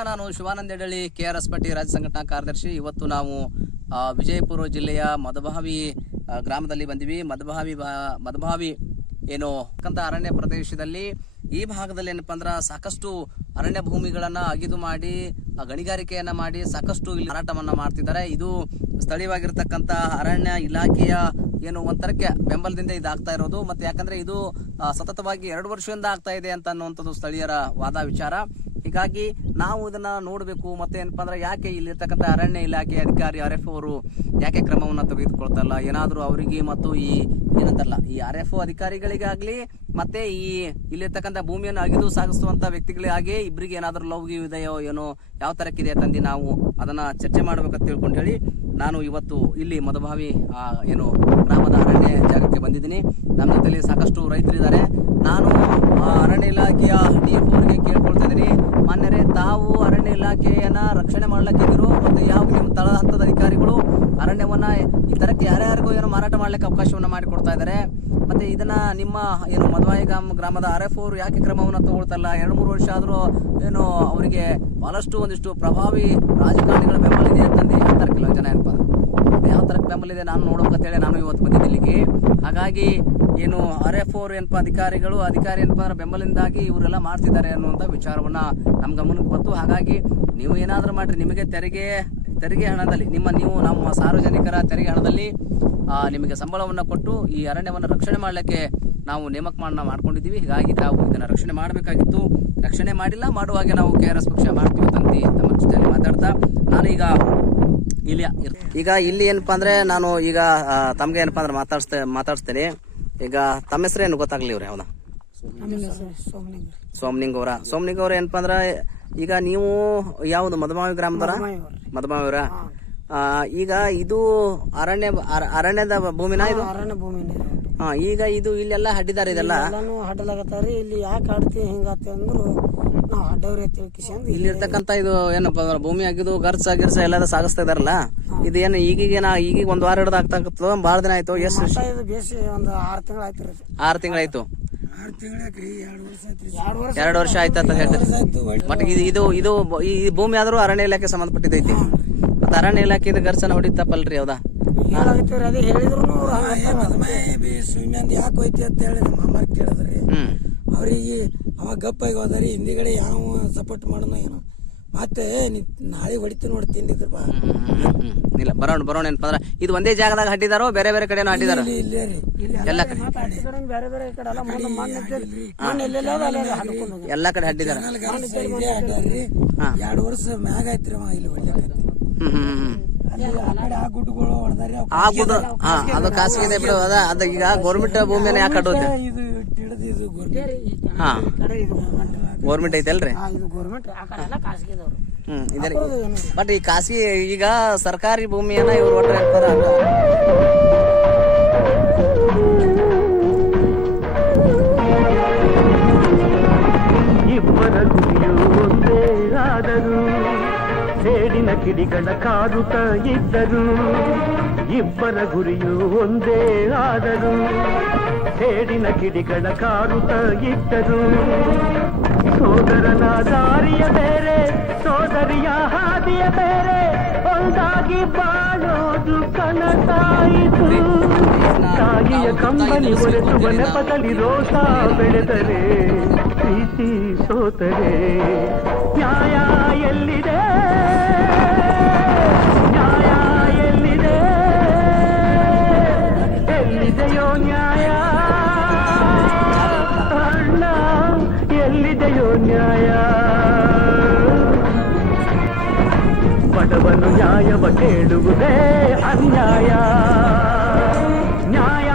ನಾನು ಶಿವಾನಂದ ಎಡಳಿ K R S ಪಟ್ಟಿ ರಾಜ್ಯ ಸಂಘಟನಾ ಕಾರ್ಯದರ್ಶಿ. ಇವತ್ತು ನಾವು ವಿಜಯಪುರ ಜಿಲ್ಲೆಯ ಮದಭಾವಿ ಗ್ರಾಮದಲ್ಲಿ ಬಂದಿವಿ. ಮದಭಾವಿ ಮದಭಾವಿ ಏನು ಕಂತ ಅರಣ್ಯ ಪ್ರದೇಶದಲ್ಲಿ ಈ ಭಾಗದಲ್ಲಿ ಏನಪ್ಪ ಅಂದ್ರೆ ಸಾಕಷ್ಟು ಅರಣ್ಯ ಭೂಮಿಗಳನ್ನ ಅಗಿದು ಮಾಡಿ ಗಣಿಗಾರಿಕೆಯನ್ನ ಮಾಡಿ ಸಾಕಷ್ಟು ಇಲ್ಲಿ ಮಾರಾಟವನ್ನ ಮಾಡ್ತಿದ್ದಾರೆ. ಇದು ಸ್ಥಳೀಯವಾಗಿರ್ತಕ್ಕಂಥ ಅರಣ್ಯ ಇಲಾಖೆಯ ಏನು ಒಂಥರಕ್ಕೆ ಬೆಂಬಲದಿಂದ ಇದಾಗ್ತಾ ಇರೋದು. ಮತ್ತೆ ಯಾಕಂದ್ರೆ ಇದು ಸತತವಾಗಿ ಎರಡು ವರ್ಷದಿಂದ ಆಗ್ತಾ ಇದೆ ಅಂತ ಅನ್ನುವಂಥದ್ದು ಸ್ಥಳೀಯರ ವಾದ ವಿಚಾರ. ಹೀಗಾಗಿ ನಾವು ಇದನ್ನ ನೋಡಬೇಕು, ಮತ್ತೆ ಏನಪ್ಪಾ ಅಂದ್ರೆ ಯಾಕೆ ಇಲ್ಲಿರ್ತಕ್ಕಂಥ ಅರಣ್ಯ ಇಲಾಖೆ ಅಧಿಕಾರಿ ಆರ್ ಎಫ್ ಅವರು ಯಾಕೆ ಕ್ರಮವನ್ನ ತೆಗೆದುಕೊಳ್ತಲ್ಲ ಏನಾದರೂ ಅವರಿಗೆ ಮತ್ತು ಈ ಏನಂತಲ್ಲ, ಈ ಆರ್ ಎಫ್ ಅಧಿಕಾರಿಗಳಿಗಾಗ್ಲಿ, ಮತ್ತೆ ಈ ಇಲ್ಲಿರ್ತಕ್ಕಂಥ ಭೂಮಿಯನ್ನು ಅಗಿದು ಸಾಗಿಸುವಂತ ವ್ಯಕ್ತಿಗಳಿಗಾಗಿ ಇಬ್ಬರಿಗೆ ಏನಾದರೂ ಲವ್ ಗಿವ್ ಇದೆಯೋ ಏನೋ ಯಾವ ತರಕ್ಕಿದೆ ತಂದು ನಾವು ಅದನ್ನ ಚರ್ಚೆ ಮಾಡ್ಬೇಕಂತ ತಿಳ್ಕೊಂಡು ಹೇಳಿ ನಾನು ಇವತ್ತು ಇಲ್ಲಿ ಮದಭಾವಿ ಏನು ಗ್ರಾಮದ ಅರಣ್ಯ ಜಾಗಕ್ಕೆ ಬಂದಿದ್ದೀನಿ. ನಮ್ಮ ಜೊತೆಯಲ್ಲಿ ಸಾಕಷ್ಟು ರೈತರಿದ್ದಾರೆ. ನಾನು ಅರಣ್ಯ ಇಲಾಖೆಯ ಡಿ ಎಫ್ ಅವರಿಗೆ ಕೇಳ್ಕೊಳ್ತಾ ಇದ್ದೀನಿ. ತಾವು ಅರಣ್ಯ ಇಲಾಖೆಯನ್ನ ರಕ್ಷಣೆ ಮಾಡ್ಲಿಕ್ಕಿದ್ರು ಮತ್ತು ಯಾವ ನಿಮ್ಮ ತಳ ಹಂತದ ಅಧಿಕಾರಿಗಳು ಅರಣ್ಯವನ್ನ ಈ ತರಕ್ಕೆ ಯಾರ್ಯಾರಿಗೂ ಏನೋ ಮಾರಾಟ ಮಾಡ್ಲಿಕ್ಕೆ ಅವಕಾಶವನ್ನ ಮಾಡಿಕೊಡ್ತಾ ಇದ್ದಾರೆ ಮತ್ತೆ ಇದನ್ನ ನಿಮ್ಮ ಏನು ಮದುವಾಯಿ ಗ್ರಾಮ, ಗ್ರಾಮದ ಆರ್ ಎಫ್ ಅವರು ಯಾಕೆ ಕ್ರಮವನ್ನು ತಗೊಳ್ತಲ್ಲ ಎರಡು ಮೂರು ವರ್ಷ ಆದ್ರೂ ಏನು ಅವರಿಗೆ ಬಹಳಷ್ಟು ಒಂದಿಷ್ಟು ಪ್ರಭಾವಿ ರಾಜಕಾರಣಿಗಳ ಬೆಂಬಲ ಇದೆ ಅಂತಂದು ಹೇಳ್ತಾರೆ ಕೆಲವು ಜನ ಏನಪ್ಪ ಯಾವ ತರ ಬೆಂಬಲ ಇದೆ ನಾನು ನೋಡೋಕಂತೇಳಿ ನಾನು ಇವತ್ತು ಬಂದಿದ್ದೆ ಇಲ್ಲಿಗೆ. ಹಾಗಾಗಿ ಏನು ಆರ್ ಎಫ್ ಅವ್ರು ಏನಪ್ಪ ಅಧಿಕಾರಿಗಳು, ಅಧಿಕಾರಿ ಏನಪ್ಪ ಅಂದ್ರೆ ಬೆಂಬಲದಿಂದಾಗಿ ಇವರೆಲ್ಲ ಮಾಡ್ತಿದ್ದಾರೆ ಅನ್ನುವಂಥ ವಿಚಾರವನ್ನ ನಮ್ಮ ಗಮನಕ್ಕೆ ಬಂತು. ಹಾಗಾಗಿ ನೀವು ಏನಾದರೂ ಮಾಡಿರಿ, ನಿಮಗೆ ತೆರಿಗೆ ತೆರಿಗೆ ಹಣದಲ್ಲಿ, ನಿಮ್ಮ ನೀವು ನಮ್ಮ ಸಾರ್ವಜನಿಕರ ತೆರಿಗೆ ಹಣದಲ್ಲಿ ನಿಮಗೆ ಸಂಬಳವನ್ನು ಕೊಟ್ಟು ಈ ಅರಣ್ಯವನ್ನು ರಕ್ಷಣೆ ಮಾಡಲಿಕ್ಕೆ ನಾವು ನೇಮಕ ನೇಮಕವನ್ನು ಮಾಡ್ಕೊಂಡಿದ್ದೀವಿ. ಹೀಗಾಗಿ ನಾವು ಇದನ್ನು ರಕ್ಷಣೆ ಮಾಡಬೇಕಾಗಿತ್ತು. ರಕ್ಷಣೆ ಮಾಡಿಲ್ಲ, ಮಾಡುವಾಗೆ ನಾವು ಕೆ ಆರ್ ಎಸ್ ಪಕ್ಷ ಮಾಡ್ತೀವಿ ತಂದು ತಮ್ಮ ಜೊತೆಯಲ್ಲಿ ಮಾತಾಡ್ತಾ ನಾನೀಗ ಇಲ್ಲಿ ಈಗ ಇಲ್ಲಿ ಏನಪ್ಪ ಅಂದರೆ ನಾನು ಈಗ ತಮಗೆ ಏನಪ್ಪಾ ಅಂದ್ರೆ ಮಾತಾಡಿಸ್ತೇ, ಮಾತಾಡ್ಸ್ತೇನೆ. ಈಗ ತಮ್ಮ ಹೆಸರು ಏನು ಗೊತ್ತಾಗ್ಲಿ ಇವ್ರೆ ಹೌದಾ? ಸೋಮನಿಂಗ್ ಅವರ. ಸೋಮನಿಂಗ್ ಅವ್ರ ಏನಪ್ಪಾ ಅಂದ್ರೆ ಈಗ ನೀವು ಯಾವ್ದು ಮದಮಾವಿ ಗ್ರಾಮದವರ? ಮದಮಾವಿ ಅವರ. ಈಗ ಇದು ಅರಣ್ಯ ಅರಣ್ಯದ ಭೂಮಿನ ಇದು? ಅರಣ್ಯ ಭೂಮಿನೇ ಹಾ ಈಗ ಇದು ಇಲ್ಲೆಲ್ಲ ಹಡ್ಡಿದಾರ ಇದೆಲ್ಲ. ಎಲ್ಲಾನು ಹಡ್ಡಲಾಗತ್ತಾರಿ. ಇಲ್ಲಿ ಯಾಕೆ ಹಾಡ್ತಿ ಹಿಂಗಾತಿ ಅಂದ್ರು ನಾವು ಹಡ್ಡವ್ರಿ ಇಲ್ಲಿ ಇಲ್ಲಿರ್ತಕ್ಕಂತ ಇದು ಏನಪ್ಪ ಅಂದ್ರೆ ಭೂಮಿ ಆಗಿದ್ದು ಗರ್ಸ ಗಿರ್ಸ ಎಲ್ಲ ಸಾಗಿಸ್ತಾ ಇದಾರಲ್ಲ? ಇದು ಏನು ಈಗೀಗ ನಾ ಈಗೀಗ ಒಂದ್ ವಾರ ಹಿಡ್ದು ಆಗ್ತಾ ಭಾಳ ದಿನ ಆಯ್ತು ಎಷ್ಟು ಇದು ಬೇಸಿ ಒಂದು ಆರು ತಿಂಗಳು ಆಯ್ತು ರೀ. ಆರು ತಿಂಗಳಾಯ್ತು ಎರಡು ವರ್ಷ ಆಯ್ತು ಎರಡು ವರ್ಷ ಎರಡು ವರ್ಷ ಆಯ್ತು ಅಂತ ಹೇಳ್ತಾರೆ. ಬಟ್ ಇದು ಇದು ಇದು ಈ ಭೂಮಿ ಆದ್ರೂ ಅರಣ್ಯ ಇಲಾಖೆ ಸಂಬಂಧಪಟ್ಟಿದ್ದೈತಿ. ಮತ್ತೆ ಅರಣ್ಯ ಇಲಾಖೆ ಗರ್ಸನ ಹೊಡಿತಪ್ಪಲ್ರಿ ಹೌದಾ ಏನಾಗೈತಿ ಅದೇ ಹೇಳಿದ್ರು ಇನ್ನೊಂದು ಯಾಕೆ ಹೋಯ್ತಿ ಅಂತ ಹೇಳಿ ನಮ್ಮ ಅಮ್ಮ ಕೇಳಿದ್ರಿ. ಅವ್ರಿಗೆ ಅವಾಗ ಗಪ್ಪಾಗಿ ಹೋದಾರಿ ಹಿಂದಿಗಡೆ ಯಾವ ಸಪೋರ್ಟ್ ಮಾಡೋಣ ಏನೋ. ಮತ್ತೆ ನೀ ನಾಳೆ ಹೊಡಿತು ನೋಡಿ ತಿಂದಿದ್ರು ಬಾ. ಇಲ್ಲ ಬರೋಣ ಬರೋಣ ಏನಪ್ಪ ಅಂದ್ರೆ ಇದು ಒಂದೇ ಜಾಗದಾಗ ಹಟ್ಟಿದಾರೋ ಬೇರೆ ಬೇರೆ ಕಡೆನೂ ಇಲ್ಲ ಇಲ್ಲೇ ರೀ. ಎಲ್ಲ ಕಡೆ. ಬೇರೆ ಬೇರೆ ಕಡೆ ಎಲ್ಲ ಕಡೆ ಹಟ್ಟಿದಾರ. ಎರಡು ವರ್ಷ ಮ್ಯಾಗ ಐತ್ರಿ ಇಲ್ಲಿ ಒಳ್ಳೆ ಹ್ಮ್ ಹ್ಮ್. ಹ್ಮ್ ಆ ಕಡೆ ಆ ಗುಡ್ಡಗಳು ಹೊಡೆದಾರಿ ಆ ಗುಡ್ಡ ಹಾ ಅದು ಖಾಸಗಿ ಇದೆ ಬಿಡು. ಅದ ಅದ ಈಗ ಗೌರ್ಮೆಂಟ್ ಭೂಮಿಯನ್ನ ಯಾಕೆ ಕಟ್ಟೋದು ಹಾ. ಗೋರ್ಮೆಂಟ್ ಐತಲ್ರಿ ಹ್ಮ್ ಇದೇ ಬಟ್ ಈ ಖಾಸಗಿ ಈಗ ಸರ್ಕಾರಿ ಭೂಮಿಯನ್ನ ಇವ್ರು ಒಟ್ಟು ಹೇಳ್ತಾರ ಸೇಡಿನ ಕಿಡಿಗಳ ಕಾರುತ್ತ ಇದ್ದರು ಇಬ್ಬರ ಗುರಿಯು ಒಂದೇ ಆದರು. ಸೇಡಿನ ಕಿಡಿಗಳ ಕಾರುತ್ತ ಇದ್ದರು ಸೋದರನ ದಾರಿಯ ಬೇರೆ, ಸೋದರಿಯ ಹಾದಿಯ ಬೇರೆ, ಒಂದಾಗಿ ಬಾಳೋದು ಕನಸಾಯಿತು. ತಾಯಿಯ ಕಂಬನಿ ಒರೆಸುವ ನೆಪದಲ್ಲಿ ರೋಷ ಬೆಳೆದರೆ, ಪ್ರೀತಿ ಸೋತರೆ. ನ್ಯಾಯ ಎಲ್ಲಿದೆ? ನ್ಯಾಯ ಬಡವನು ನ್ಯಾಯವ ಕೇಳುವುದೇ ಅನ್ಯಾಯ ನ್ಯಾಯ